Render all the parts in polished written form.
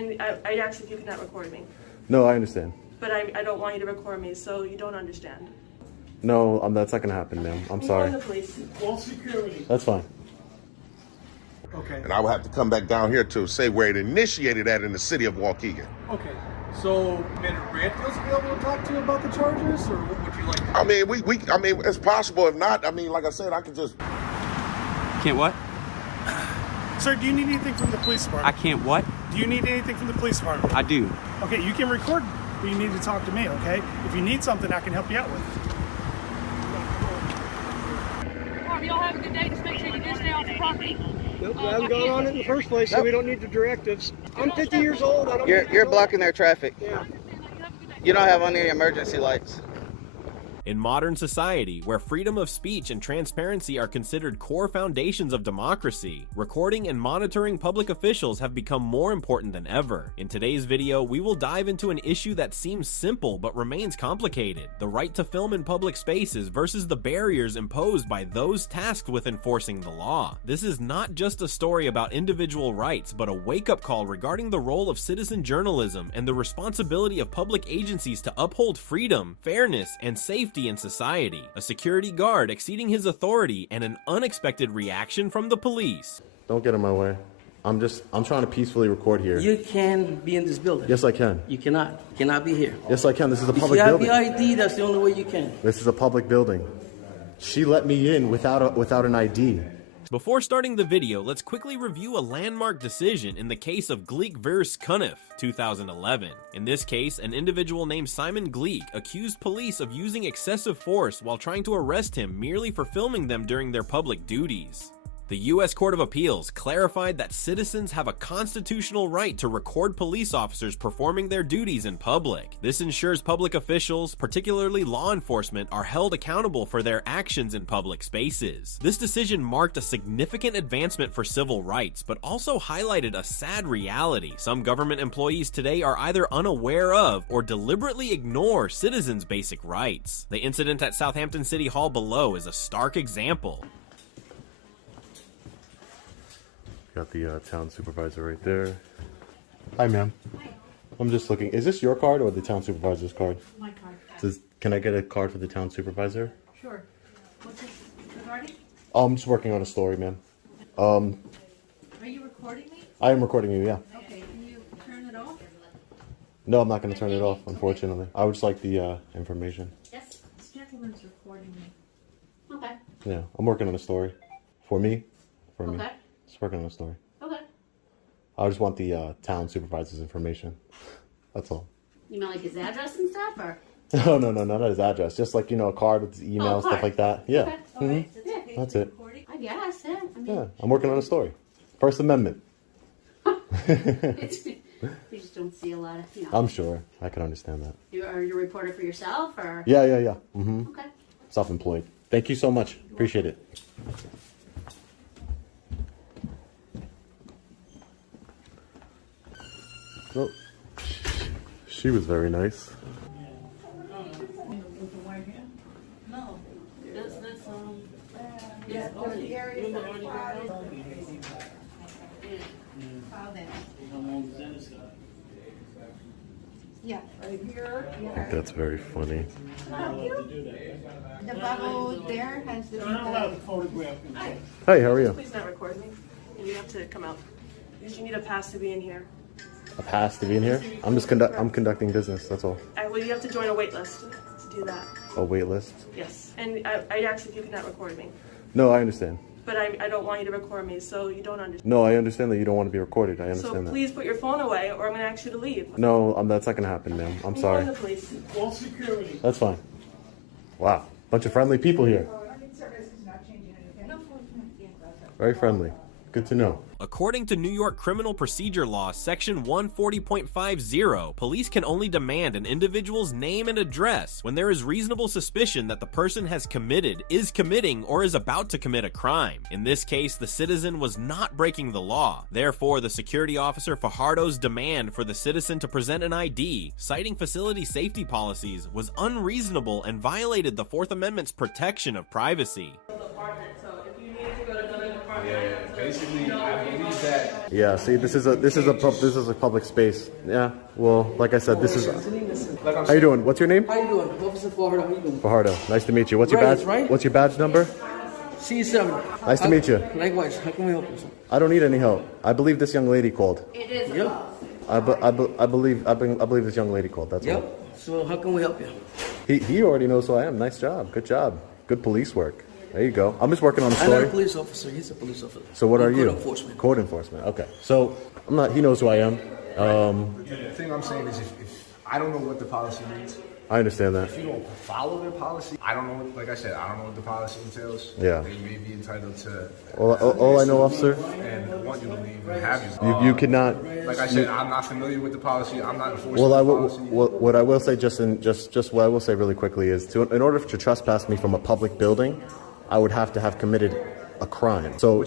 And I'd ask if you could not record me. No, I understand. But I don't want you to record me, so you don't understand. No, that's not gonna happen, ma'am. I'm sorry. The police. All security. That's fine. Okay. And I will have to come back down here to say where it initiated at in the city of Waukegan. Okay. So, Commander Bradfield's available to talk to you about the charges, or what would you like to do? I mean, I mean, it's possible. If not, I mean, like I said, I could just. Can't what? Sir, do you need anything from the police department? I can't what? Do you need anything from the police department? I do. Okay, you can record, but you need to talk to me, okay? If you need something, I can help you out with. Y'all have a good day. Just make sure you do stay off the property. Nope, we haven't gone on it in the first place, so we don't need the directives. I'm 50 years old. I don't You're blocking their traffic. Yeah. You don't have any emergency lights. In modern society, where freedom of speech and transparency are considered core foundations of democracy, recording and monitoring public officials have become more important than ever. In today's video, we will dive into an issue that seems simple but remains complicated: the right to film in public spaces versus the barriers imposed by those tasked with enforcing the law. This is not just a story about individual rights, but a wake-up call regarding the role of citizen journalism and the responsibility of public agencies to uphold freedom, fairness, and safety in society. A security guard exceeding his authority and an unexpected reaction from the police. Don't get in my way. I'm trying to peacefully record here. You can be in this building. Yes, I can. You cannot. You cannot be here. Yes, I can. This is a If public you have building. your ID, that's the only way you can. This is a public building. She let me in without an ID. Before starting the video, let's quickly review a landmark decision in the case of Gleek vs. Cuniff, 2011. In this case, an individual named Simon Gleek accused police of using excessive force while trying to arrest him merely for filming them during their public duties. The U.S. Court of Appeals clarified that citizens have a constitutional right to record police officers performing their duties in public. This ensures public officials, particularly law enforcement, are held accountable for their actions in public spaces. This decision marked a significant advancement for civil rights, but also highlighted a sad reality. Some government employees today are either unaware of or deliberately ignore citizens' basic rights. The incident at Southampton City Hall below is a stark example. Got the town supervisor right there. Hi, ma'am. I'm just looking. Is this your card or the town supervisor's card? My card. Can I get a card for the town supervisor? Sure. What's this regarding? I'm just working on a story, ma'am. Are you recording me? I am recording you, yeah. Okay, can you turn it off? No, I'm not going to turn it off, unfortunately. I would just like the information. Yes. This gentleman's recording me. Okay. Yeah, I'm working on a story. For me. Okay. Just working on a story. Okay. I just want the town supervisor's information. That's all. You mean like his address and stuff, or? No, not his address. Just like, a card with his email, stuff like that. Yeah. Okay. All right. Yeah. That's it. I guess, yeah. I mean, Yeah, I'm working on a story. First Amendment. you just don't see a lot of, I'm sure. I can understand that. Are you a reporter for yourself, or? Yeah. Mm-hmm. Okay. Self-employed. Thank you so much. Appreciate it. Oh, she was very nice. No. That's yeah, right here. Yeah. That's very funny. The bubble there has the. Hey, how are you? Please not record me. And you have to come out. Because you need a pass to be in here. A pass to be in here? I'm conducting business, that's all. Well, you have to join a wait list to do that. A wait list? Yes. And I'd ask if you could not record me. No, I understand. But I don't want you to record me, so you don't understand. No, I understand that you don't want to be recorded. I understand so that. Please put your phone away, or I'm going to ask you to leave. No, that's not going to happen, ma'am. I'm sorry. The police. All security. That's fine. Wow, bunch of friendly people here. Very friendly. Good to know. According to New York Criminal Procedure Law, Section 140.50, police can only demand an individual's name and address when there is reasonable suspicion that the person has committed, is committing, or is about to commit a crime. In this case, the citizen was not breaking the law. Therefore, the security officer Fajardo's demand for the citizen to present an ID, citing facility safety policies, was unreasonable and violated the Fourth Amendment's protection of privacy. So if you need to go to another department, basically, I believe that. Yeah. See, this is a public space. Yeah. Well, like I said, this is. Like I'm How you doing? What's your name? How you doing? Officer Fajardo, how you doing? Fajardo. Nice to meet you. What's your badge? Right. What's your badge number? C7. Nice to meet you. Likewise. How can we help you, sir? I don't need any help. I believe this young lady called. It is. Yep. I believe this young lady called. That's all. Yep. So how can we help you? He already knows who I am. Nice job. Good job. Good police work. There you go. I'm just working on the I'm not story. a police officer. He's a police officer. So what are you? Code enforcement. Code enforcement. Okay. So I'm not. He knows who I am. The thing I'm saying is, if I don't know what the policy means, I understand that. if you don't follow their policy, I don't know. Like I said, I don't know what the policy entails. Yeah. They may be entitled to. All I know, officer. And want you to leave and have you. You cannot. Like I said, I'm not familiar with the policy. I'm not enforcing Well, the I will. policy. What I will say, just what I will say really quickly is, in order to trespass me from a public building, I would have to have committed a crime. So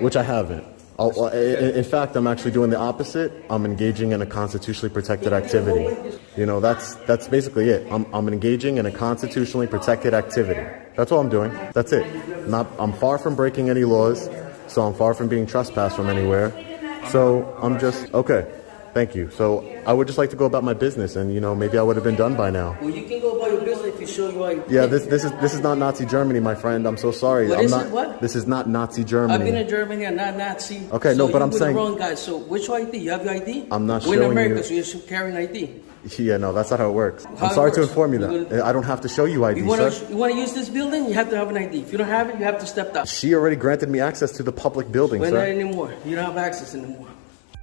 which I haven't. In fact, I'm actually doing the opposite. I'm engaging in a constitutionally protected activity. You know, that's basically it. I'm engaging in a constitutionally protected activity. That's all I'm doing. That's it. I'm far from breaking any laws, so I'm far from being trespassed from anywhere. So I'm just okay. Thank you. So I would just like to go about my business, and maybe I would have been done by now. Well, you can go about your business if you show your ID. Yeah, this is not Nazi Germany, my friend. I'm so sorry. What I'm is not. it? What? This is not Nazi Germany. I've been in Germany. I'm not Nazi. Okay, no, but I'm saying. the wrong guy. So which ID? You have your ID? I'm not We're showing in America, you. so you should carry an ID. Yeah, no, that's not how it works. How I'm it sorry to works? inform you that. I don't have to show you ID, You want sir. to use this building? You have to have an ID. If you don't have it, you have to step out. She already granted me access to the public building, We're not sir. anymore. You don't have access anymore.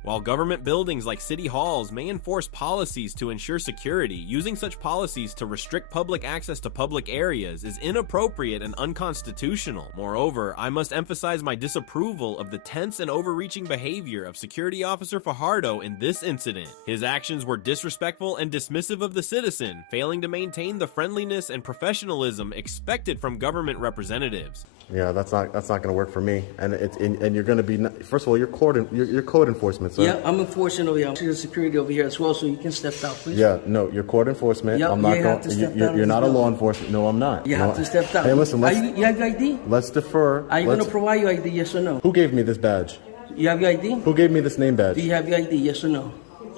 While government buildings like city halls may enforce policies to ensure security, using such policies to restrict public access to public areas is inappropriate and unconstitutional. Moreover, I must emphasize my disapproval of the tense and overreaching behavior of Security Officer Fajardo in this incident. His actions were disrespectful and dismissive of the citizen, failing to maintain the friendliness and professionalism expected from government representatives. Yeah, that's not going to work for me. And you're going to be, first of all, you're code enforcement, sir. Yeah, I'm enforcing over here. I'm security over here as well, so you can step out, please. Yeah, no, you're code enforcement. Yep, I'm not you have to step down You're as not a well. law enforcement. No, I'm not. You have to step down. Hey, listen, you have your ID? let's defer. Are you going to provide your ID, yes or no? Who gave me this badge? You have your ID? Who gave me this name badge? Do you have your ID, yes or no?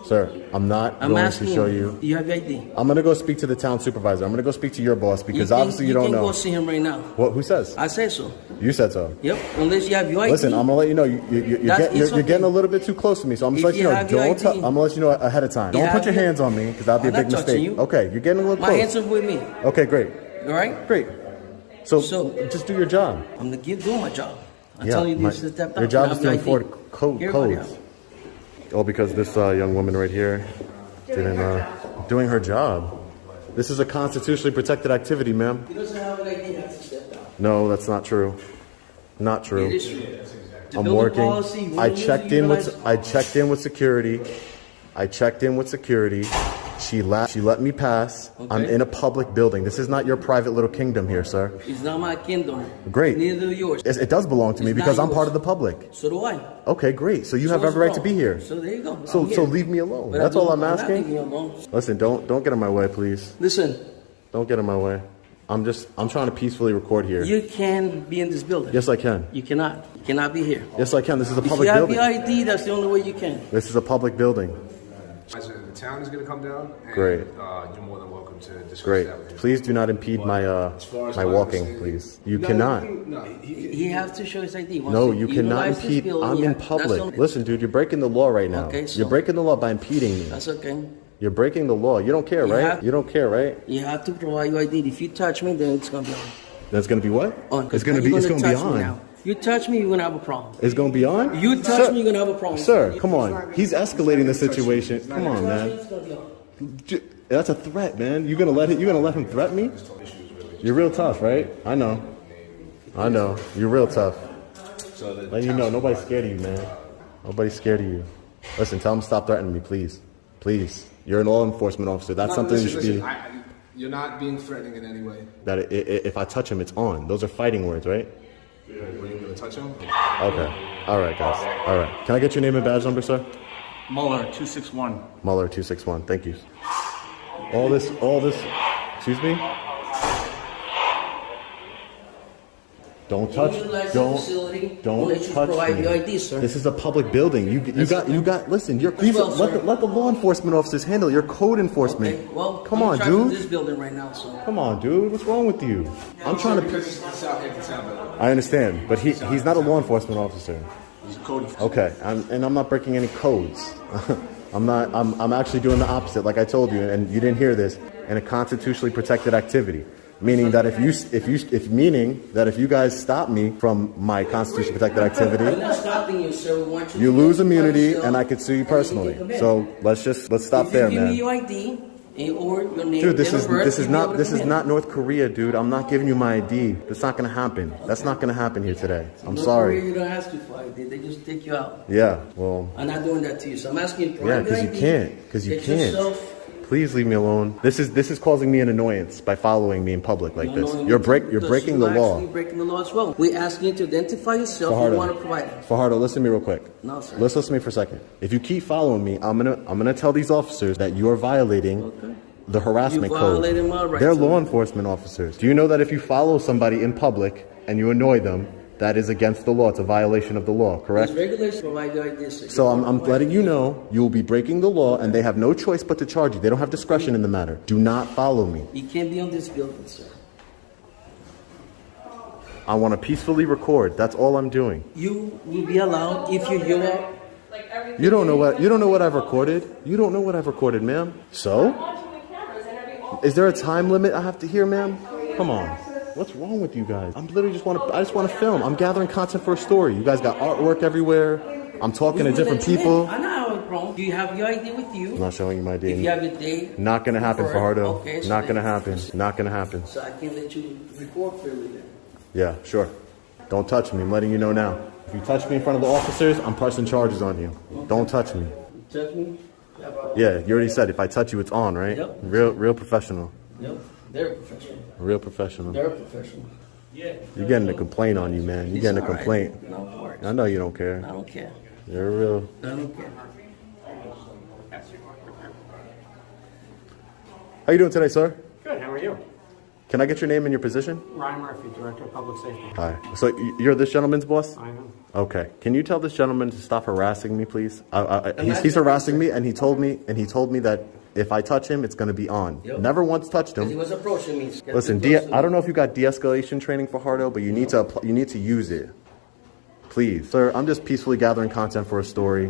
Sir, I'm not I'm going asking to show you. Do you have your ID? I'm going to go speak to the town supervisor. I'm going to go speak to your boss because obviously you don't can know. go see him right now. What? Who says? I said so. You said so. Yep, unless you have your ID. Listen, I'm gonna let you know you're getting a little bit too close to me, so I'm gonna let you know. I'm gonna let you know ahead of time. Don't put your hands on me because that'd be a I'm big not touching mistake. you. Okay, you're getting a little My close. hands are with me. Okay, great. All right? Great. So just do your job. I'm going to do my job. I'm Yeah, telling you this to step down. your job You is have to your enforce ID. Everybody codes. else. All because this young woman right here didn't doing her job. This is a constitutionally protected activity, ma'am. He doesn't have an ID. He has to step down. No, that's not true. Not true. It is true. I'm building working. policy, I when you checked in with security. She let me pass. Okay. I'm in a public building. This is not your private little kingdom here, sir. It's not my kingdom. Great. Neither are yours. It does belong to me It's because not I'm yours. part of the public. So do I. Okay, great. So you So have what's every right wrong? to be here. So there you go. So I'm here. leave me alone. But That's all I'm not asking. leaving you alone. Listen, don't get in my way, please. Listen, Don't get in my way. I'm trying to peacefully record here. you can be in this building. Yes, I can. You cannot. You cannot be here. Yes, I can. This is a If you public have building. your ID, that's the only way you can. This is a public building. The town is going to come down. And, Great. You're more than welcome to discuss Great. that with him. Please do not impede my far as my my walking, understanding- please. You cannot. No, He has to show his ID. Once No, he you cannot utilize this impede. building, I'm yeah, in that's public. the only- Listen, dude, you're breaking the law right now. Okay, so- You're breaking the law by impeding me. That's okay. You're breaking the law. You don't care, You right? have- You don't care, right? You have to provide your ID. If you touch me, then it's gonna be on. That's gonna be what? On. It's gonna be. You're It's gonna be touch me on. now. You touch me, you're gonna have a problem. It's gonna be on. You touch me, you're gonna have a problem. Sir, come on. He's escalating the situation. Come on, man. It's gonna be on. That's a threat, man. You gonna let him threaten me? You're real tough, right? I know. You're real tough. Let you know, nobody's scared of you, man. Nobody's scared of you. Listen, tell him to stop threatening me, please. Please. You're an law enforcement officer. That's something you should be. You're not being threatening in any way. That if I touch him, it's on. Those are fighting words, right? Were you going to touch him? Okay. All right, guys. All right. Can I get your name and badge number, sir? Muller 261. Muller 261. Thank you. All this. Excuse me. Don't touch. Utilize the Don't. facility. Don't Let you touch provide me. your ID, sir. This is a public building. You got. Listen, you're. Please well, let the law enforcement officers handle it. You're code enforcement. Okay, well, Come I'm on, in charge of dude. this building right now, so. Come on, dude. What's wrong with you? I'm trying to. Because it's the Southampton Sound Building. I understand, but he's not a law enforcement officer. He's a code enforcement. Okay, I'm not breaking any codes. I'm actually doing the opposite, like I told you, and you didn't hear this, in a constitutionally protected activity. Meaning that if you guys stop me from my constitutionally protected We're activity, not stopping you, sir. We want you you to lose identify immunity yourself, and I could sue you and then personally. can come in. So let's stop there, If you give me man. your ID or your name, Dude, this date is of birth, this is you'll be able not to this come is in. not North Korea, dude. I'm not giving you my ID. That's not gonna happen. That's not gonna happen here today. I'm North sorry. Korea, you don't ask you for ID. They just take you out. Yeah, well, I'm not doing that to you, so I'm asking you for yeah, your because you ID. can't. Because you Get can't. yourself- Please leave me alone. This is causing me an annoyance by following me in public like this. No, You're because breaking the you're law. actually breaking the law as well. We're asking you to identify yourself. Fajardo. You want to provide it. Fajardo, listen to me real quick. No, sir. Listen to me for a second. If you keep following me, I'm gonna tell these officers that you are violating the harassment You code. violated my rights, They're sir. law enforcement officers. Do you know that if you follow somebody in public and you annoy them, that is against the law? It's a violation of the law, correct? There's regulations provide your ID, sir. So I'm letting you know you will be breaking the law, and they have no choice but to charge you. They don't have discretion in the matter. Do not follow me. You can't be on this building, sir. I want to peacefully record. That's all I'm doing. You will be allowed if you hear up. You don't know what I've recorded. You don't know what I've recorded, ma'am. So? Is there a time limit I have to hear, ma'am? Come on. What's wrong with you guys? I just want to film. I'm gathering content for a story. You guys got artwork everywhere. I'm talking to different people. I know how it's wrong. Do you have your ID with you? I'm not showing you my If ID. you have your date. Not gonna happen, for it, Fajardo. okay, so Not then- gonna happen. Not gonna happen. So I can let you record freely then. Yeah, sure. Don't touch me. I'm letting you know now. If you touch me in front of the officers, I'm pressing charges on you. Don't touch me. You touch me? Yeah, you already said if I touch you, it's on, right? Yep. Real professional. Yep. They're professional. Real professional. They're professional. You're getting a complaint on you, man. You're It's getting a all right. complaint. No worries. I know you don't care. I don't care. You're real. I don't care. How you doing today, sir? Good, how are you? Can I get your name and your position? Ryan Murphy, Director of Public Safety. Hi. So you're this gentleman's boss? I am. Okay. Can you tell this gentleman to stop harassing me, please? He's harassing me, and he told me that if I touch him, it's going to be on. Yep. Never once touched He him. was approaching me. Listen, I don't know if you got de-escalation training for Hardo, but you need to use it. Please, sir. I'm just peacefully gathering content for a story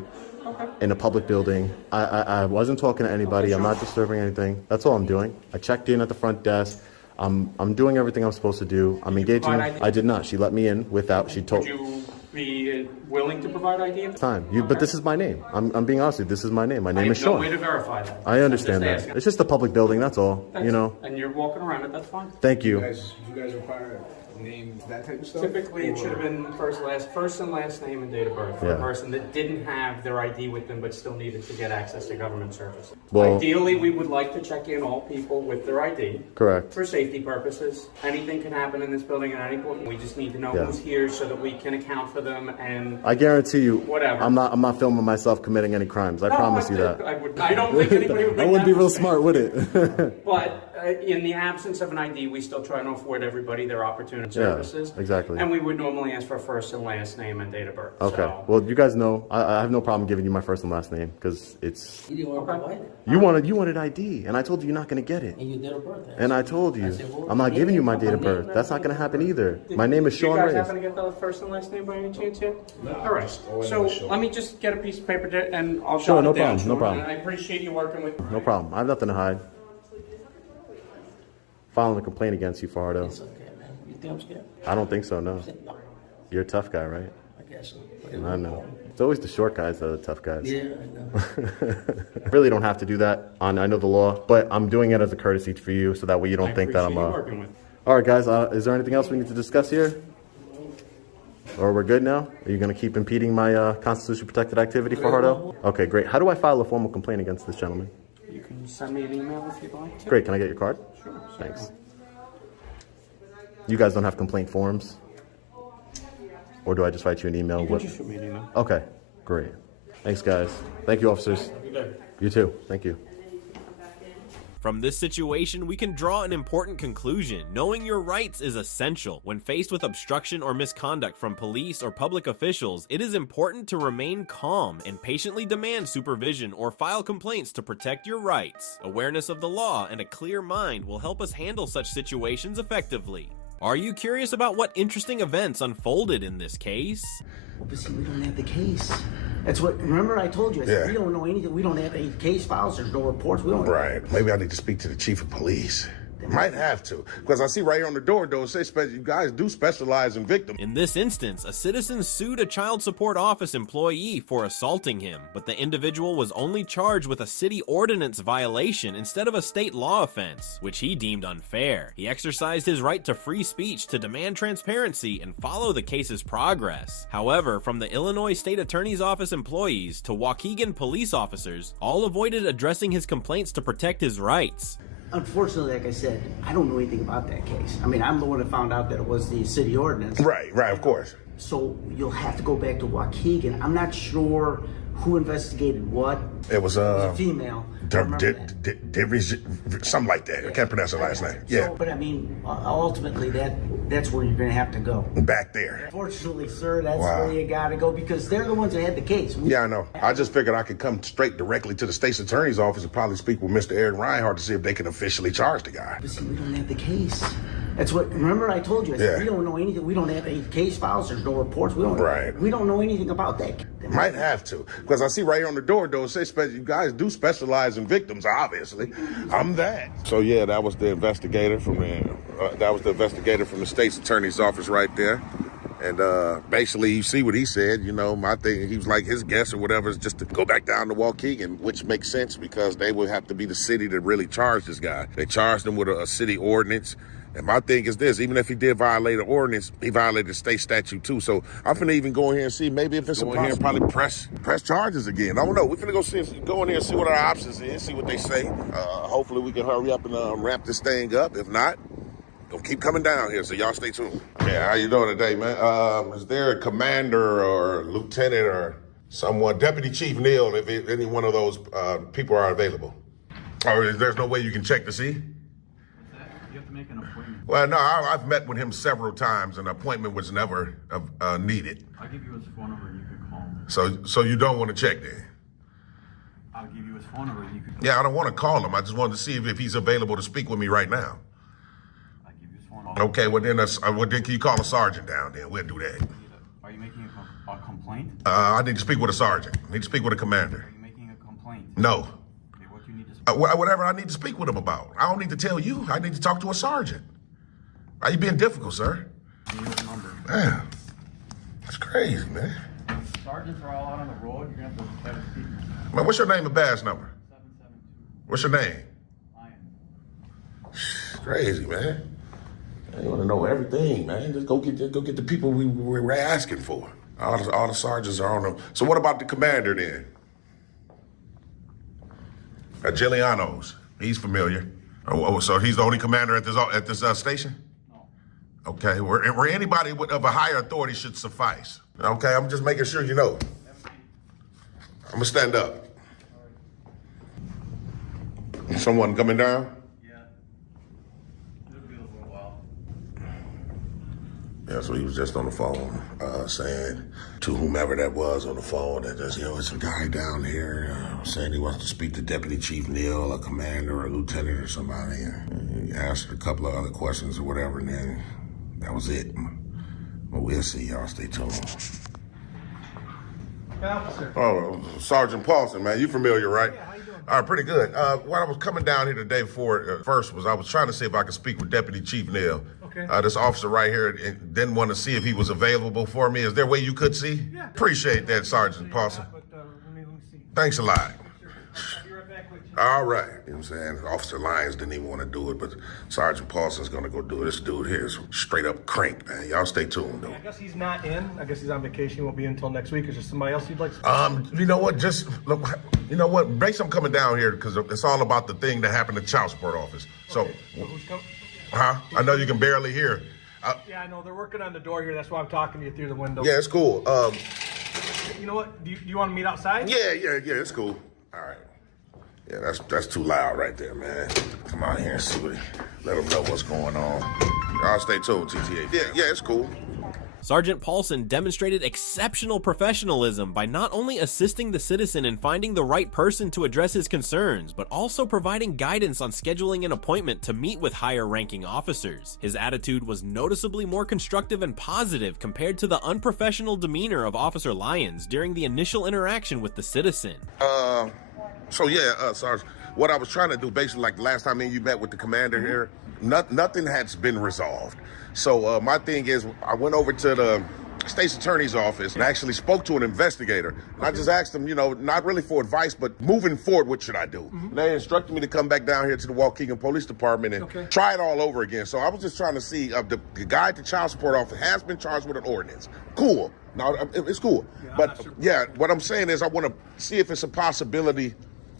in a public building. I wasn't talking to anybody. I'm not disturbing anything. That's all I'm doing. I checked in at the front desk. I'm doing everything I'm supposed to do. I'm engaging. I did not. She let me in without. She told. Would you be willing to provide ID at the Time. But this is my name. I'm being honest with you. This is my name. My name is I have no Sean. way to verify that. I understand I'm that. just asking. It's just a public building. That's all. You know. And you're walking around it, that's fine. Thank you. Do you guys require names, that type of stuff? Typically, it should have been first and last name and date of birth for Yeah. a person that didn't have their ID with them but still needed to get access to government services. Well- Ideally, we would like to check in all people with their ID. Correct. For safety purposes. Anything can happen in this building at any point. We just need to know Yeah. who's here so that we can account for them and I guarantee you. Whatever. I'm not filming myself committing any crimes. I promise you that. I don't think anybody would I make wouldn't be that real mistake. smart, would it? But in the absence of an ID, we still try to afford everybody their opportunity services. exactly. And we would normally ask for first and last name and date of birth. Okay. So, Well, you guys know I have no problem giving you my first and last name because it's You didn't want to provide it. you wanted ID, and I told you you're not going to get it. And you did a birth. And I told you I'm not giving you my date of birth. That's not going to happen either. My name is do you Sean guys Reyes. happen to get the first and last name by any chance yet? No. All right. So let me just get a piece of paper and I'll Sure, jot no it down. problem, no Sean, problem. And I appreciate you working with me. No problem. I have nothing to hide. Filing a complaint against you, Fajardo. It's okay, man. You think I'm scared? I don't think so. No. No, You're a tough guy, right? I guess so. I know. It's always the short guys that are the tough guys. Yeah, I know. Really don't have to do that. I know the law, but I'm doing it as a courtesy for you, so that way you don't I think that I'm. appreciate you working with me. All right, guys. Is there anything else we need to discuss here? Or we're good now? Are you going to keep impeding my constitutionally protected activity, Fajardo? Okay, great. How do I file a formal complaint against this gentleman? You can send me an email if you'd like to. Great. Can I get your card? Sure. Thanks. You guys don't have complaint forms? Or do I just write you an email? You can just shoot me an email. Okay, great. Thanks, guys. Thank you, officers. Have a good day. You too. Thank you. From this situation, we can draw an important conclusion. Knowing your rights is essential. When faced with obstruction or misconduct from police or public officials, it is important to remain calm and patiently demand supervision or file complaints to protect your rights. Awareness of the law and a clear mind will help us handle such situations effectively. Are you curious about what interesting events unfolded in this case? But see, we don't have the case. That's what, remember I told you, I said, we don't know anything. We don't have any case files. There's no reports. We don't. Right. Maybe I need to speak to the chief of police. Might have to, because I see right here on the door, though, it says you guys do specialize in victims. In this instance, a citizen sued a child support office employee for assaulting him, but the individual was only charged with a city ordinance violation instead of a state law offense, which he deemed unfair. He exercised his right to free speech to demand transparency and follow the case's progress. However, from the Illinois State Attorney's Office employees to Waukegan police officers, all avoided addressing his complaints to protect his rights. Unfortunately, like I said, I don't know anything about that case. I mean, I'm the one that found out that it was the city ordinance. Right, of course. So you'll have to go back to Waukegan. I'm not sure who investigated what. It was a female. something like that. I can't pronounce her last name. Yeah. So, but I mean, ultimately, that's where you're going to have to go. Back there. Fortunately, sir, that's where you got to go because they're the ones that had the case. Yeah, I know. I just figured I could come straight directly to the state's attorney's office and probably speak with Mr. Aaron Reinhardt to see if they can officially charge the guy. But see, we don't have the case. That's what, remember I told you, I said, we don't know anything. We don't have any case files. There's no reports. We don't know anything about that. Might have to, because I see right here on the door, though, it says you guys do specialize in victims, obviously. I'm that. So, yeah, that was the investigator from the state's attorney's office right there. And basically, you see what he said, you know, my thing, he was like, his guess or whatever is just to go back down to Waukegan, which makes sense because they would have to be the city that really charged this guy. They charged him with a city ordinance. And my thing is this, even if he did violate an ordinance, he violated the state statute too. So I'm finna even go in here and see maybe if it's a possible. Probably press charges again. I don't know. We're finna go in here and see what our options is, see what they say. Hopefully we can hurry up and wrap this thing up. If not, gonna keep coming down here, so y'all stay tuned. Yeah, how you doing today, man? Is there a commander or lieutenant or someone, Deputy Chief Neal, if any one of those people are available? Or there's no way you can check to see? You have to make an appointment. Well, no, I've met with him several times, and an appointment was never needed. I'll give you his phone number and you can call him. So you don't want to check then? I'll give you his phone number and you can call him. Yeah, I don't want to call him. I just wanted to see if he's available to speak with me right now. I'll give you his phone number. Okay, well then can you call a sergeant down then? We'll do that. Are you making a complaint? I need to speak with a sergeant. I need to speak with a commander. Are you making a complaint? No. Okay, what do you need to speak whatever I need to speak with him about. I don't need to tell you. I need to talk to a sergeant. Are you being difficult, sir? Man, that's crazy, man. Sergeants are all out on the road. You're going to have to speak. Man, what's your name and badge number? 772. What's your name? Lion. Crazy, man. You want to know everything, man. Just go get the people we're asking for. All the sergeants are on them. So what about the commander then? Giuliano's. He's familiar. Oh, so he's the only commander at this station? No. Okay. Where anybody of a higher authority should suffice. Okay. I'm just making sure you know. I'm gonna stand up. Someone coming down? Yeah, so he was just on the phone saying to whomever that was on the phone that there's, it's a guy down here saying he wants to speak to Deputy Chief Neal, a commander or a lieutenant or somebody. And he asked a couple of other questions or whatever, and then that was it. But we'll see. Y'all stay tuned. Officer. Oh, Sergeant Paulson, man, you familiar, right? Yeah, how you doing? All right, pretty good. What I was coming down here today for first was I was trying to see if I could speak with Deputy Chief Neal. Okay. This officer right here didn't want to see if he was available for me. Is there a way you could see? Yeah. Appreciate that, Sergeant Paulson. But let me see. Thanks a lot. Sure. I'll be right back with you. All right. You know what I'm saying? Officer Lyons didn't even want to do it, but Sergeant Paulson's going to go do it. This dude here is straight up crank, man. Y'all stay tuned, though. I guess he's not in. I guess he's on vacation. He won't be in until next week. Is there somebody else you'd like to You know what? Just look. You know what? Basically, I'm coming down here because it's all about the thing that happened at the child support office. So, who's coming? I know you can barely hear. Yeah, I know. They're working on the door here. That's why I'm talking to you through the window. Yeah, it's cool. You know what? Do you want to meet outside? Yeah, it's cool. All right. Yeah, that's too loud right there, man. Come out here and see what. Let them know what's going on. Y'all stay tuned, TTA. Yeah, it's cool. Sergeant Paulson demonstrated exceptional professionalism by not only assisting the citizen in finding the right person to address his concerns, but also providing guidance on scheduling an appointment to meet with higher-ranking officers. His attitude was noticeably more constructive and positive compared to the unprofessional demeanor of Officer Lyons during the initial interaction with the citizen. Sarge, what I was trying to do, basically, like the last time me and you met with the commander here, nothing has been resolved. So my thing is, I went over to the state's attorney's office and actually spoke to an investigator. And I just asked him, not really for advice, but moving forward, what should I do? And they instructed me to come back down here to the Waukegan Police Department and try it all over again. So I was just trying to see, the guy at the child support office has been charged with an ordinance. Cool. No, it's cool. But what I'm saying is I want to see if it's a possibility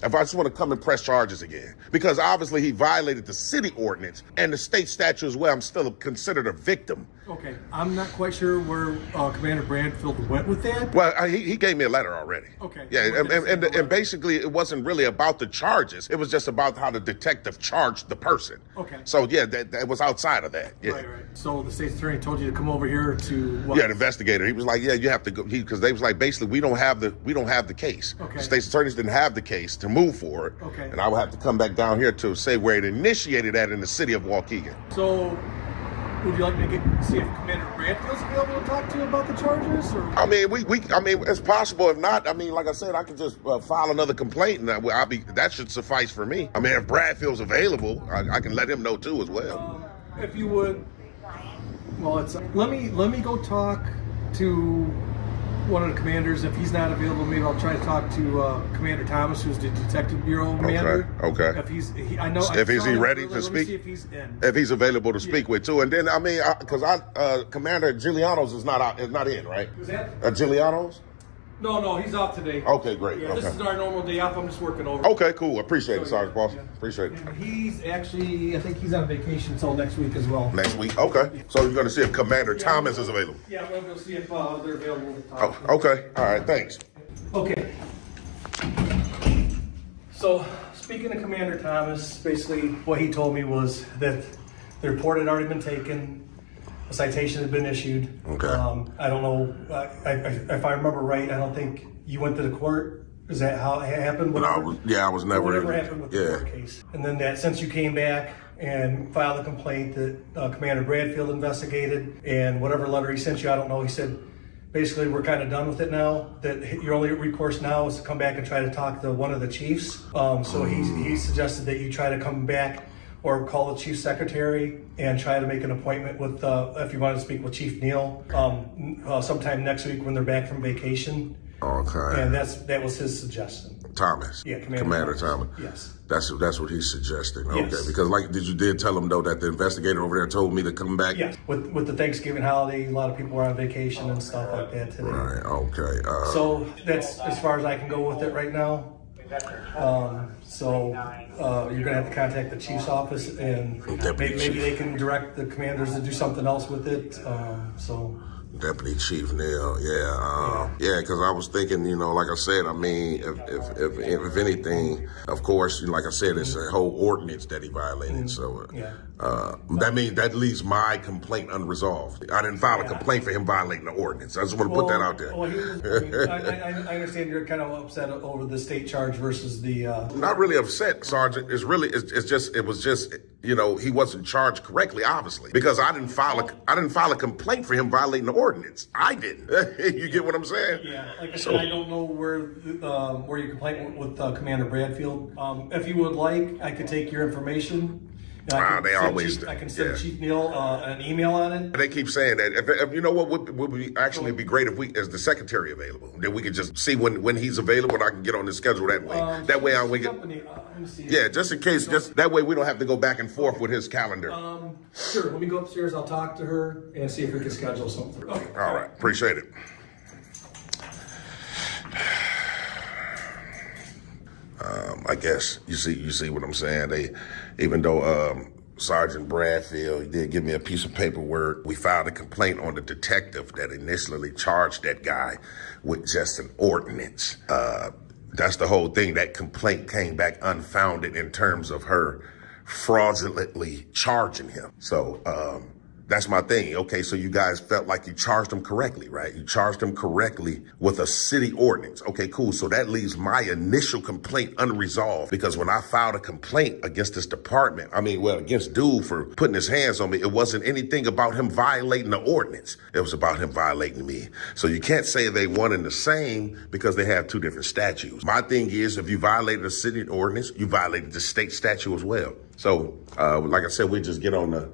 if I just want to come and press charges again. Because obviously he violated the city ordinance and the state statute as well. I'm still considered a victim. Okay, I'm not quite sure where Commander Bradfield went with that. Well, he gave me a letter already. Okay. Yeah, and basically it wasn't really about the charges. It was just about how the detective charged the person. Okay. So yeah, that was outside of that. Yeah. Right. So the state's attorney told you to come over here to what? Yeah, the investigator. He was like, yeah, you have to go, because they was like, basically, we don't have the case. Okay. The state's attorneys didn't have the case to move forward. Okay. And I would have to come back down here to say where it initiated that in the city of Waukegan. So, would you like me to see if Commander Bradfield's available to talk to you about the charges? Or? I mean, it's possible. If not, I mean, like I said, I could just file another complaint, and that should suffice for me. I mean, if Bradfield's available, I can let him know too as well. If you would, well, let me go talk to one of the commanders. If he's not available, maybe I'll try to talk to Commander Thomas, who's the Detective Bureau commander. Okay. If he's ready to speak, see if he's in. If he's available to speak with too, and then I mean, because Commander Giuliano's is not in, right? Who's that? Giuliano's? No, he's off today. Okay, great. Yeah, This is our normal day off. I'm just working over. Okay, cool. Appreciate it, Sergeant Paulson. Yeah. Appreciate it. And he's actually, I think he's on vacation until next week as well. Next week? Okay. So you're going to see if Commander Thomas is available? Yeah, we'll go see if they're available to talk. Oh, okay. All right. Thanks. Okay. So, speaking of Commander Thomas, basically what he told me was that the report had already been taken, a citation had been issued. Okay. I don't know, if I remember right, I don't think you went to the court. Is that how it happened? I was never. Whatever happened with the court case. And then that, since you came back and filed a complaint that Commander Bradfield investigated, and whatever letter he sent you, I don't know, he said, basically, we're kind of done with it now, that your only recourse now is to come back and try to talk to one of the chiefs. So he suggested that you try to come back or call the chief secretary and try to make an appointment with, if you want to speak with Chief Neal, sometime next week when they're back from vacation. Okay. And that was his suggestion. Thomas. Yeah, Commander Thomas. Yes. That's what he's suggesting. Okay. Yes. Because you did tell him though that the investigator over there told me to come back. Yes. With the Thanksgiving holiday, a lot of people are on vacation and stuff like that today. Right. Okay. So that's as far as I can go with it right now. You're gonna have to contact the chief's office, and maybe they can direct the commanders to do something else with it. Deputy Chief Neal, because I was thinking, like I said, I mean, if anything, of course, like I said, it's a whole ordinance that he violated. So that leaves my complaint unresolved. I didn't file a complaint for him violating the ordinance. I just want to put that out there. I understand you're kind of upset over the state charge versus the. Not really upset, Sergeant. It was just. He wasn't charged correctly, obviously, because I didn't file a complaint for him violating the ordinance. I didn't. You get what I'm saying? Yeah. Like I said, I don't know where your complaint went with Commander Bradfield. If you would like, I could take your information. I can send Chief Neal an email on it. They keep saying that. If you know what would actually be great if as the secretary available, then we could just see when he's available and I can get on the schedule that way. That way we get. Just in case. Just that way we don't have to go back and forth with his calendar. Sure. Let me go upstairs. I'll talk to her and see if we can schedule something. Okay. All right. Appreciate it. I guess you see what I'm saying. Even though Sergeant Bradfield did give me a piece of paperwork, we filed a complaint on the detective that initially charged that guy with just an ordinance. That's the whole thing. That complaint came back unfounded in terms of her fraudulently charging him. So that's my thing. Okay, so you guys felt like you charged him correctly, right? You charged him correctly with a city ordinance. Okay, cool. So that leaves my initial complaint unresolved, because when I filed a complaint against this department, against dude for putting his hands on me, it wasn't anything about him violating the ordinance. It was about him violating me. So you can't say they one and the same because they have two different statutes. My thing is, if you violated a city ordinance, you violated the state statute as well. So, like I said, we just get on the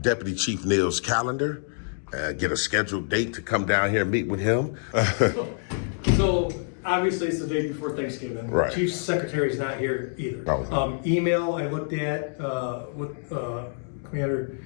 Deputy Chief Neal's calendar, get a scheduled date to come down here and meet with him. So obviously it's the day before Thanksgiving. Right. Chief Secretary's not here either. Email I looked at with Commander.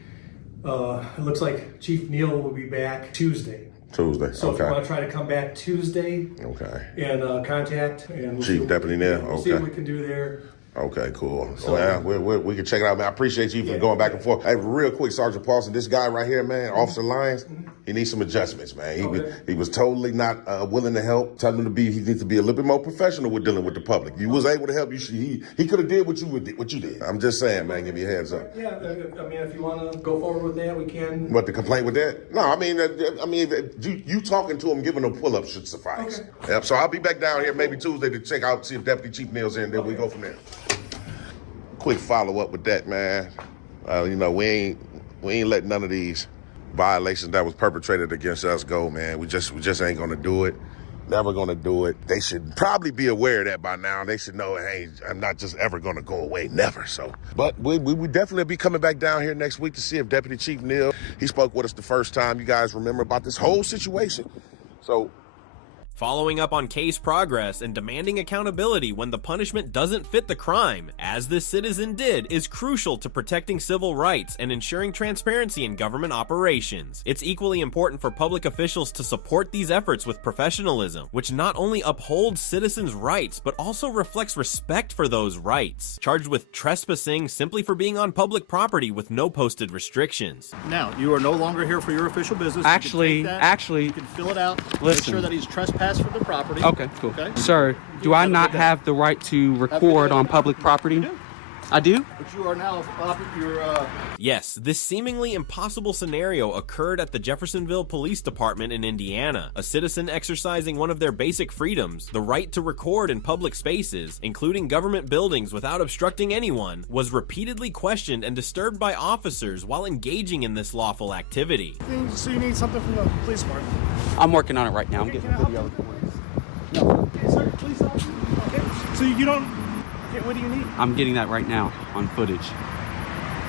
It looks like Chief Neal will be back Tuesday. So if you want to try to come back Tuesday, and contact and Chief Deputy Neal. We'll see what we can do there. Okay, cool. So we can check it out, man. I appreciate you for going back and forth. Hey, real quick, Sergeant Paulson, this guy right here, man, Officer Lyons, he needs some adjustments, man. He was totally not willing to help. Telling him he needs to be a little bit more professional with dealing with the public. You was able to help. He could have did what you did. I'm just saying, man. Give me a heads up. Yeah, I mean, if you want to go forward with that, we can. What, the complaint with that? No, you talking to him, giving him pull-ups should suffice. Okay. Yep. So I'll be back down here maybe Tuesday to check out, see if Deputy Chief Neal's in. Then we go from there. Quick follow-up with that, man. We ain't letting none of these violations that was perpetrated against us go, man. We just ain't gonna do it. Never gonna do it. They should probably be aware of that by now. They should know, hey, I'm not just ever gonna go away, never. So, but we definitely be coming back down here next week to see if Deputy Chief Neal, he spoke with us the first time. You guys remember about this whole situation. So, following up on case progress and demanding accountability when the punishment doesn't fit the crime, as this citizen did, is crucial to protecting civil rights and ensuring transparency in government operations. It's equally important for public officials to support these efforts with professionalism, which not only upholds citizens' rights, but also reflects respect for those rights. Charged with trespassing simply for being on public property with no posted restrictions. Now, you are no longer here for your official business. Actually, you can fill it out. listen. Make sure that he's trespassing for the property. Okay, cool. Okay? Sir, do I not have the right to record on public property? I do? But you are now, Yes, this seemingly impossible scenario occurred at the Jeffersonville Police Department in Indiana. A citizen exercising one of their basic freedoms, the right to record in public spaces, including government buildings without obstructing anyone, was repeatedly questioned and disturbed by officers while engaging in this lawful activity. So you need something from the police department? I'm working on it right now. I'm getting a video. No. Okay, sir, please help me. Okay. So you don't. Okay, what do you need? I'm getting that right now on footage.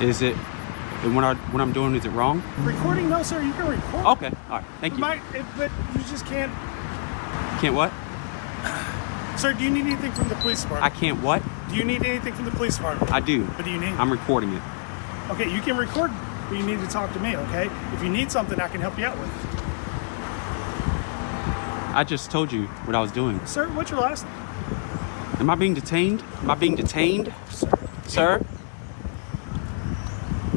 Is it, what I'm doing, is it wrong? Recording? No, sir, you can record. Okay, all right, thank you. But you just can't. Can't what? Sir, do you need anything from the police department? I can't what? Do you need anything from the police department? I do. What do you need? I'm recording it. Okay, you can record, but you need to talk to me, okay? If you need something, I can help you out with. I just told you what I was doing. Sir, what's your last name? Am I being detained? Am I being detained? Sir?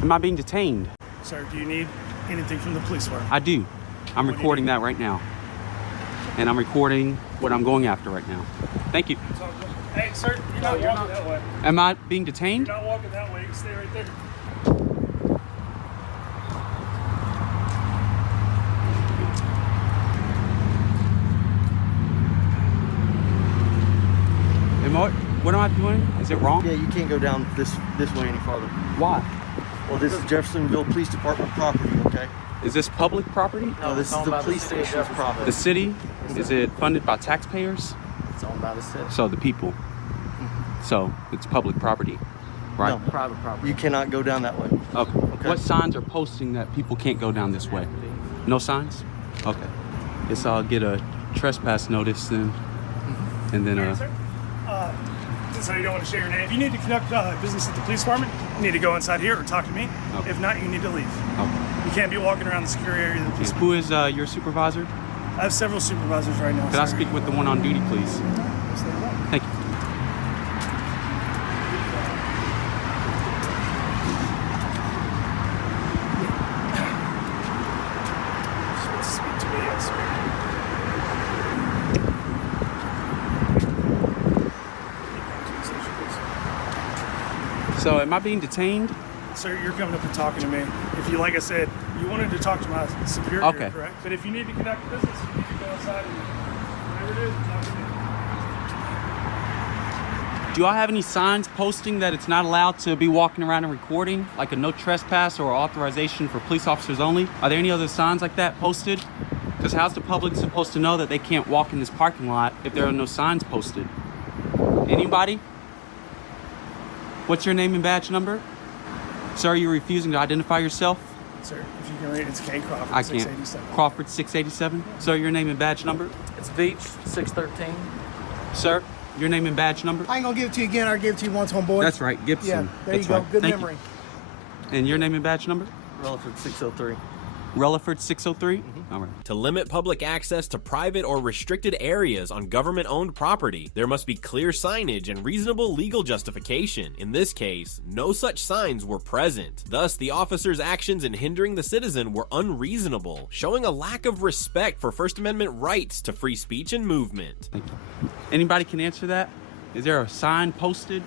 Am I being detained? Sir, do you need anything from the police department? I do. I'm recording that right now. And I'm recording what I'm going after right now. Thank you. Hey, sir, you're not walking that way. Am I being detained? You're not walking that way. You can stay right there. What am I doing? Is it wrong? Yeah, you can't go down this way any farther. Why? Well, this is Jeffersonville Police Department property, okay? Is this public property? No, this is the police station's property. The city? Is it funded by taxpayers? It's owned by the city. So the people. So it's public property, right? No, private property. You cannot go down that way. Okay. What signs are posting that people can't go down this way? No signs? Okay. Guess I'll get a trespass notice then. And then So you don't want to share your name. If you need to conduct business at the police department, you need to go inside here or talk to me. Okay. If not, you need to leave. Okay. You can't be walking around the secure area of the police Who is your supervisor? I have several supervisors right now. Could I speak with the one on duty, please? Thank you. Speak to me, yes, sir. So am I being detained? Sir, you're coming up and talking to me. If you, like I said, you wanted to talk to my superior, Okay. correct? But if you need to conduct business, you need to go outside and whatever it is, talk to me. Do y'all have any signs posting that it's not allowed to be walking around and recording, like a no trespass or authorization for police officers only? Are there any other signs like that posted? Because how's the public supposed to know that they can't walk in this parking lot if there are no signs posted? Anybody? What's your name and badge number? Sir, are you refusing to identify yourself? Sir, if you can read, it's K. Crawford, I can't. 687. Crawford 687. Sir, your name and badge number? It's Beach 613. Sir, your name and badge number? I ain't gonna give it to you again. I'll give it to you once, homeboy. That's right, Gibson. Yeah, there That's you go. right. Good Thank memory. You. And your name and badge number? Relaford 603. Relaford 603? All right. To limit public access to private or restricted areas on government-owned property, there must be clear signage and reasonable legal justification. In this case, no such signs were present. Thus, the officer's actions in hindering the citizen were unreasonable, showing a lack of respect for First Amendment rights to free speech and movement. Thank you. Anybody can answer that? Is there a sign posted?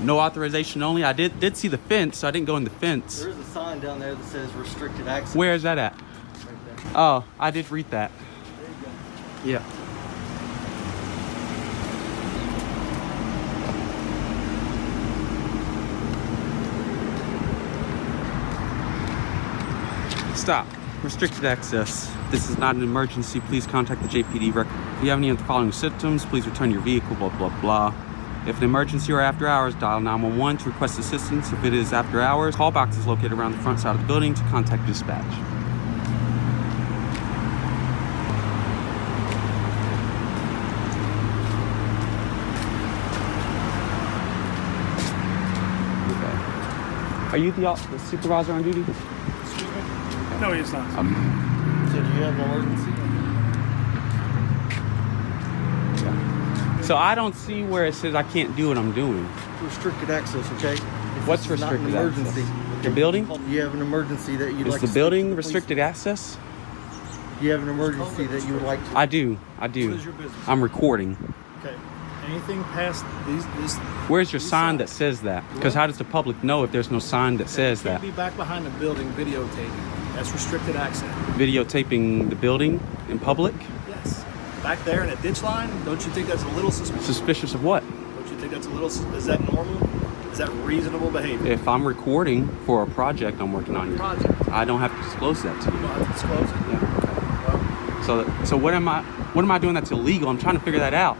No authorization only? I did see the fence, so I didn't go in the fence. There is a sign down there that says restricted access. Where is that at? Right there. Oh, I did read that. There you go. Yeah. Stop. Restricted access. This is not an emergency. Please contact the JPD record. If you have any of the following symptoms, please return your vehicle, blah, blah, blah. If an emergency or after hours, dial 911 to request assistance. If it is after hours, call box is located around the front side of the building to contact dispatch. Okay. Are you the supervisor on duty? Excuse me? No, he's not. So do you have an emergency? So I don't see where it says I can't do what I'm doing. Restricted access, okay? What's This is not an restricted access? emergency. The building? You have an emergency that you'd Is like the to building speak to the restricted access? You have an emergency that you would like to... I do. What is your business? I'm recording. Okay. Anything past this Where's your sign that says that? Because how does the public know if there's no sign that says that? Be back behind the building videotaping. That's restricted access. Videotaping the building in public? Yes. Back there in a ditch line, don't you think that's a little suspicious? Suspicious of what? Don't you think that's a little, is that normal? Is that reasonable behavior? If I'm recording for a project I'm working on, I don't have to disclose that to you. You don't have to disclose it? Yeah. So what am I doing that's illegal? I'm trying to figure that out.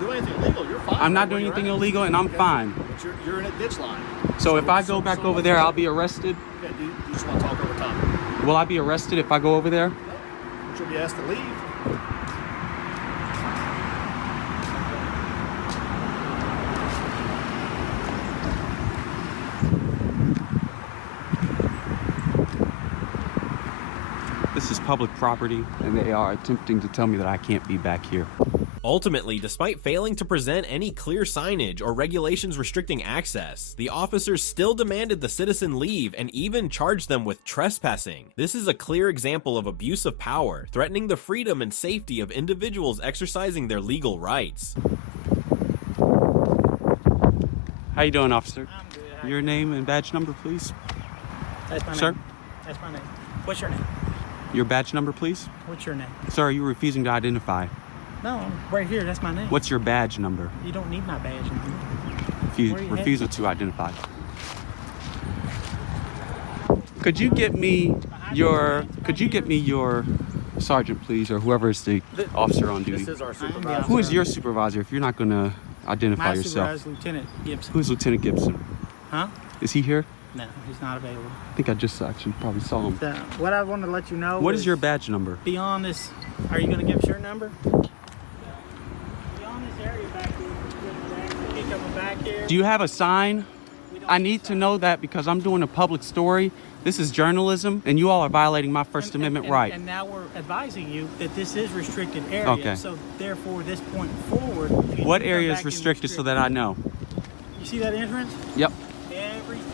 Do anything illegal, you're fine. I'm not doing anything illegal and I'm fine. But you're in a ditch line. So if I go back over there, I'll be arrested? Okay, do you just want to talk over time? Will I be arrested if I go over there? But you'll be asked to leave. This is public property, and they are attempting to tell me that I can't be back here. Ultimately, despite failing to present any clear signage or regulations restricting access, the officers still demanded the citizen leave and even charged them with trespassing. This is a clear example of abuse of power, threatening the freedom and safety of individuals exercising their legal rights. How you doing, officer? I'm good. Your name and badge number, please. That's my name. Sir? That's my name. What's your name? Your badge number, please. What's your name? Sir, are you refusing to identify? No, right here. That's my name. What's your badge number? You don't need my badge number. Refusal to identify. Could you get me your sergeant, please, or whoever is the officer on duty? This is our supervisor. Who is your supervisor if you're not going to identify My yourself? supervisor is Lieutenant Gibson. Who's Lieutenant Gibson? Huh? Is he here? No, he's not available. I think I just actually probably saw him. What I wanted to let you know What is your badge number? Beyond this, are you going to give us your number? Beyond this area back here, you coming back here. Do you have a sign? I need to know that because I'm doing a public story. This is journalism, and you all are violating my First Amendment right. And now we're advising you that this is restricted area. Okay. So therefore, this point forward. What area is restricted so that I know? You see that entrance? Yep.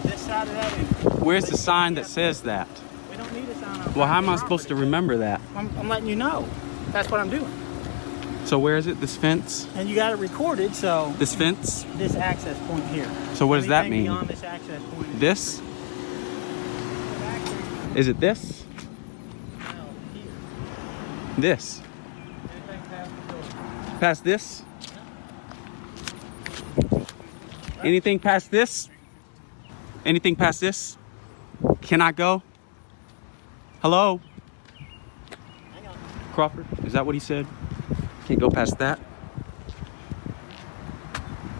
This side of that entrance. Where's the sign that says that? We don't need a sign on Well, how am I supposed to remember that? I'm letting you know. That's what I'm doing. So where is it? This fence? And you got it recorded, so. This fence? This access point here. So what does that mean? Beyond this access point. This? Is it this? This? Past this? Anything past this? Anything past this? Can I go? Hello? Crawford, is that what he said? Can't go past that?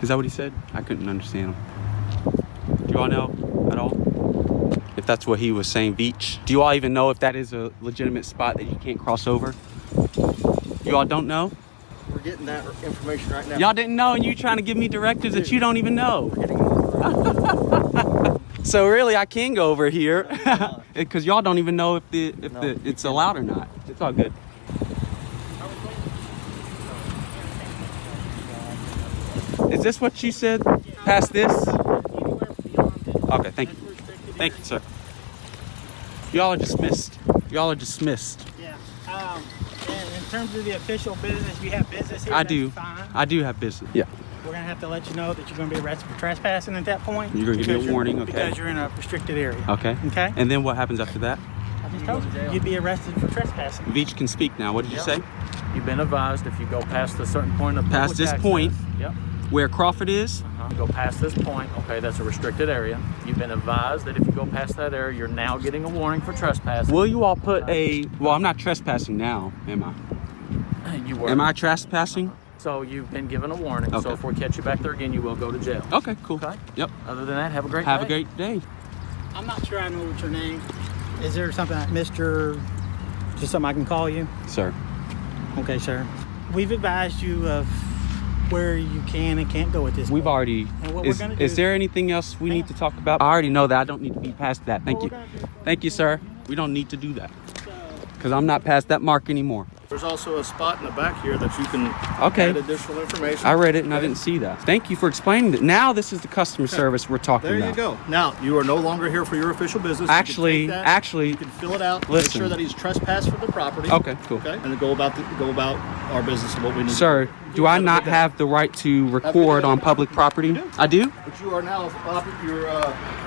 Is that what he said? I couldn't understand him. Do you all know at all? If that's what he was saying, beach. Do you all even know if that is a legitimate spot that you can't cross over? You all don't know? We're getting that information right now. Y'all didn't know and you trying to give me directives that you don't even know. So really I can go over here because y'all don't even know if it's allowed or not. It's all good. Is this what you said? Past this? Okay, thank you. Thank you, sir. Y'all are dismissed. Y'all are dismissed. Yeah. And in terms of the official business, you have business here. I do. Fine. I do have business. Yeah. We're gonna have to let you know that you're gonna be arrested for trespassing at that point. You're gonna give me a warning, okay? Because you're in a restricted area. Okay. Okay. And then what happens after that? I just told you, you'd be arrested for trespassing. Veach can speak now. What did you say? You've been advised if you go past a certain point of past this point. Yep. Where Crawford is? You go past this point, okay, that's a restricted area. You've been advised that if you go past that area, you're now getting a warning for trespassing. Will you all put a, well, I'm not trespassing now, am I? You were. Am I trespassing? So you've been given a warning. Okay. So if we catch you back there again, you will go to jail. Okay, cool. Okay? Yep. Other than that, have a great day. Have a great day. I'm not sure I know what your name. Is there something like Mr. Just something I can call you? Sir. Okay, sir. We've advised you of where you can and can't go at this We've point. already, And what we're gonna do is there anything else we need to talk about? I already know that. I don't need to be past that. Thank you. Thank you, sir. We don't need to do that. Because I'm not past that mark anymore. There's also a spot in the back here that you can Okay. add additional information. I read it and I didn't see that. Thank you for explaining that. Now this is the customer service we're talking There about. you go. Now, you are no longer here for your official business. Actually, you can take that, you can fill it out, make listen. sure that he's trespassed from the property. Okay, cool. Okay, and then go about our business and what we need Sir, to do. do I not have the right to record on public property? I do? But you are now,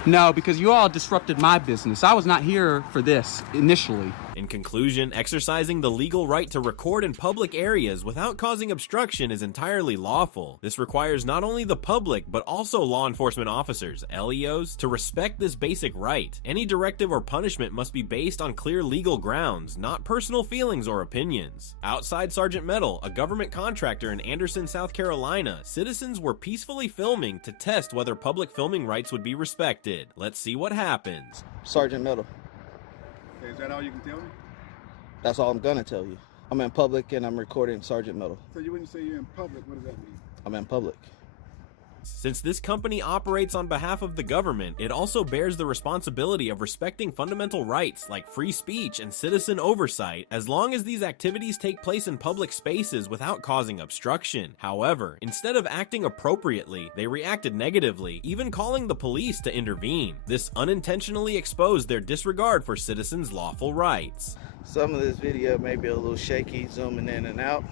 No, because you all disrupted my business. I was not here for this initially. In conclusion, exercising the legal right to record in public areas without causing obstruction is entirely lawful. This requires not only the public, but also law enforcement officers, LEOs, to respect this basic right. Any directive or punishment must be based on clear legal grounds, not personal feelings or opinions. Outside Sergeant Metal, a government contractor in Anderson, South Carolina, citizens were peacefully filming to test whether public filming rights would be respected. Let's see what happens. Sergeant Metal. Okay, is that all you can tell me? That's all I'm gonna tell you. I'm in public and I'm recording Sergeant Metal. So you wouldn't say you're in public, what does that mean? I'm in public. Since this company operates on behalf of the government, it also bears the responsibility of respecting fundamental rights like free speech and citizen oversight, as long as these activities take place in public spaces without causing obstruction. However, instead of acting appropriately, they reacted negatively, even calling the police to intervene. This unintentionally exposed their disregard for citizens' lawful rights. Some of this video may be a little shaky, zooming in and out,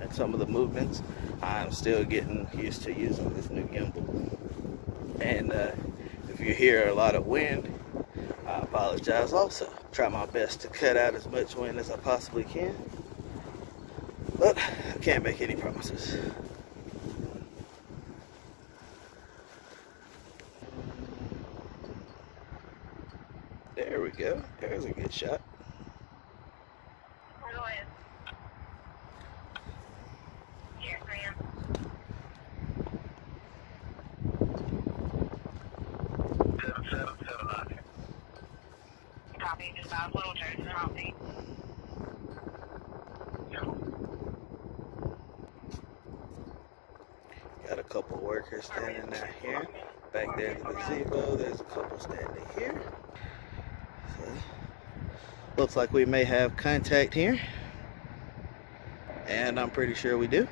and some of the movements. I'm still getting used to using this new gimbal. And if you hear a lot of wind, I apologize also. Try my best to cut out as much wind as I possibly can, but I can't make any promises. There we go. There's a good shot. Got a couple workers standing out here. Back there in the gazebo, there's a couple standing here. So, looks like we may have contact here. And I'm pretty sure we do.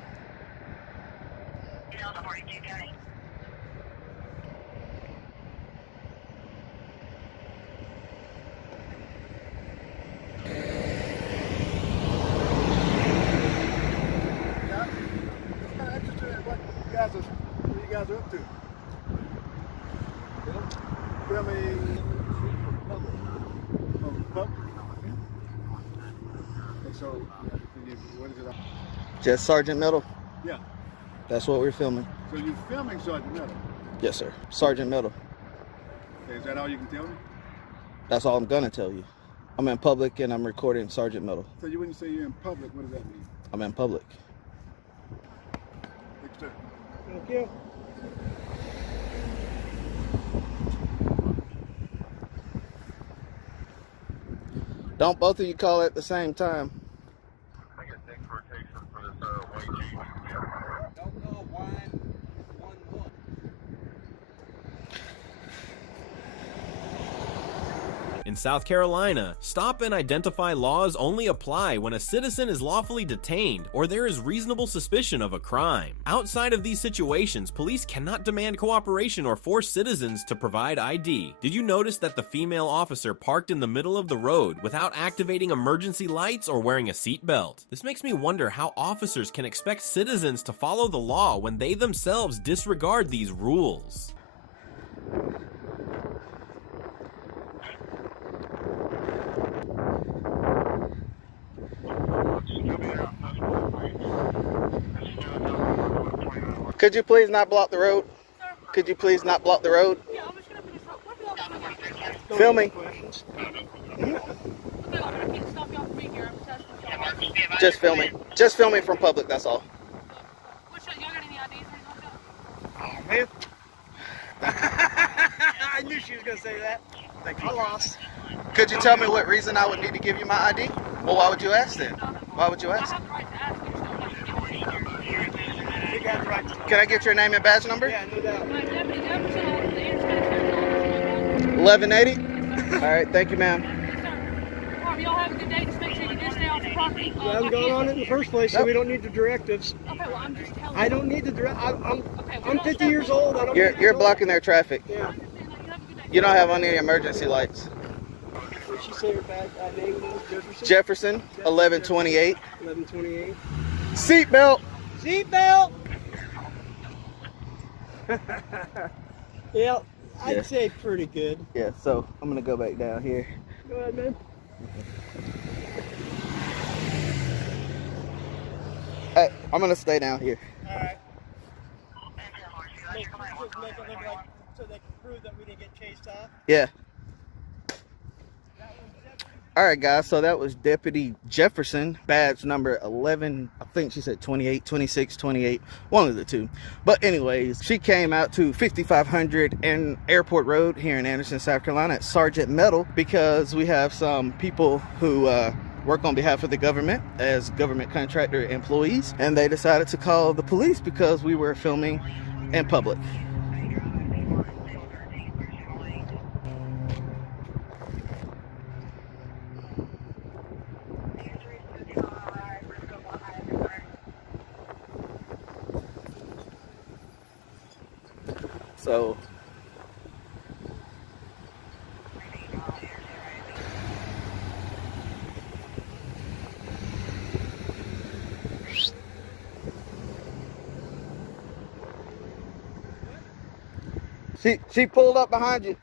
What to? Filming public. And so, what is it? Just Sergeant Metal. Yeah. That's what we're filming. So you're filming Sergeant Metal? Yes, sir. Sergeant Metal. Okay, is that all you can tell me? That's all I'm gonna tell you. I'm in public and I'm recording Sergeant Metal. So when you say you're in public, what does that mean? I'm in public. Thank you. Don't both of you call at the same time. In South Carolina, stop and identify laws only apply when a citizen is lawfully detained or there is reasonable suspicion of a crime. Outside of these situations, police cannot demand cooperation or force citizens to provide ID. Did you notice that the female officer parked in the middle of the road without activating emergency lights or wearing a seatbelt? This makes me wonder how officers can expect citizens to follow the law when they themselves disregard these rules. Could you please not block the road? Could you please not block the road? Filming. Just filming. Just filming from public, that's all. Oh, man. I knew she was going to say that. Thank you. I lost. Could you tell me what reason I would need to give you my ID? Well, why would you ask then? Why would you ask? Can I get your name and badge number? Yeah, no doubt. 1180? All right, thank you, ma'am. Y'all have a good day. Just make sure you do stay off the property. We haven't gone on it in the first place, so we don't need the directives. Okay, well, I'm just telling you. I don't need the direct. I'm 50 years old. I don't You're blocking their traffic. Yeah. You don't have any emergency lights. Did she say her name was Jefferson, 1128. 1128. Seatbelt. Seatbelt. Yeah, I'd Yeah. say pretty good. Yeah, so I'm gonna go back down here. Go ahead, man. Hey, I'm gonna stay down here. All right. Make it look like so they can prove that we didn't get chased off. Yeah. All right, guys, so that was Deputy Jefferson, badge number 11, I think she said 28, 26, 28, one of the two. But anyways, she came out to 5500 and Airport Road here in Anderson, South Carolina at Sergeant Metal because we have some people who work on behalf of the government as government contractor employees, and they decided to call the police because we were filming in public. So she pulled up behind you.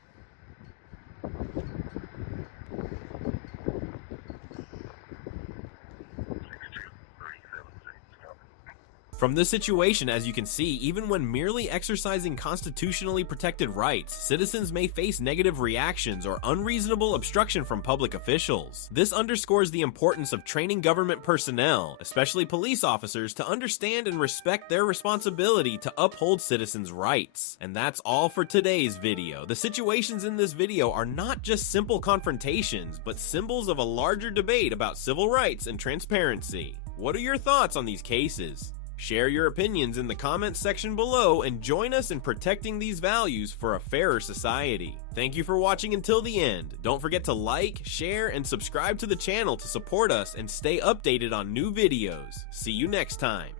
From this situation, as you can see, even when merely exercising constitutionally protected rights, citizens may face negative reactions or unreasonable obstruction from public officials. This underscores the importance of training government personnel, especially police officers, to understand and respect their responsibility to uphold citizens' rights. And that's all for today's video. The situations in this video are not just simple confrontations, but symbols of a larger debate about civil rights and transparency. What are your thoughts on these cases? Share your opinions in the comments section below and join us in protecting these values for a fairer society. Thank you for watching until the end. Don't forget to like, share, and subscribe to the channel to support us and stay updated on new videos. See you next time.